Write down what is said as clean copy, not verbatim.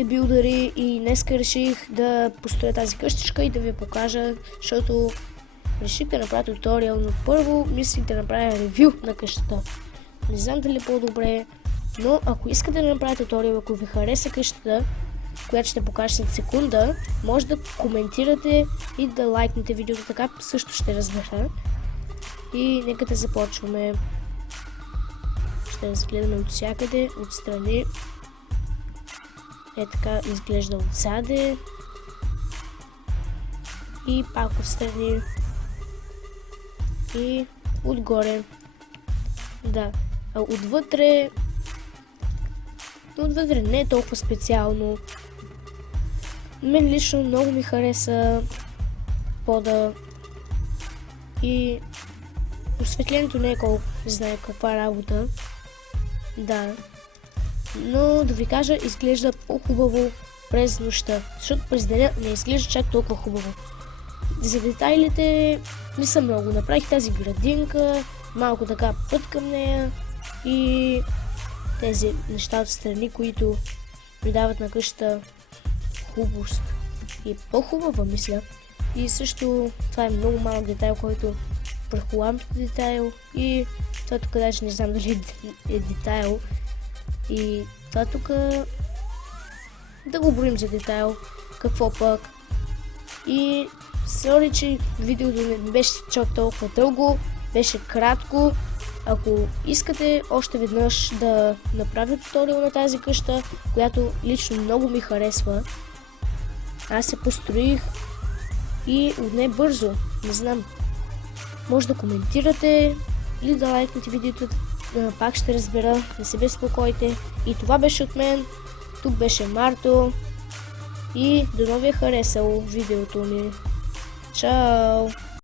билдъри и днеска реших да построя тази къщичка и да ви покажа, защото реших да направя туториал, но първо мислих да направя ревю на къщата. Не знам дали е по-добре, но ако искате да направя туториал, ако ви хареса къщата, която ще покажа след секунда, може да коментирате и да лайкнете видеото, така също ще разбера. И нека да започваме. Ще разгледаме от всякъде, отстрани. Е така изглежда отзаде. И пак отстрани. И отгоре. Да. А отвътре не е толкова специално. Мен лично много ми хареса пода. И осветлението не е колко не знае каква работа. Да. Но да ви кажа, изглежда по-хубаво през нощта, защото през деня не изглежда чак толкова хубаво. За детайлите не са много. Направих тази градинка, малко така път към нея и тези неща отстрани, които придават на къщата хубост и по-хубава, мисля. И също това е много малък детайл, който върху лампите детайл, и това тук даже не знам дали е детайл. И това тук да го броим за детайл. Какво пък? И сори, че видеото не беше чак толкова дълго, беше кратко. Ако искате още веднъж да направя туториал на тази къща, която лично много ми харесва, аз се построих и отне бързо, не знам. Може да коментирате или да лайкнете видеото, пак ще разбера, не се безпокойте. И това беше от мен, тук беше Марто и до новия харесал видеото ми. Чао!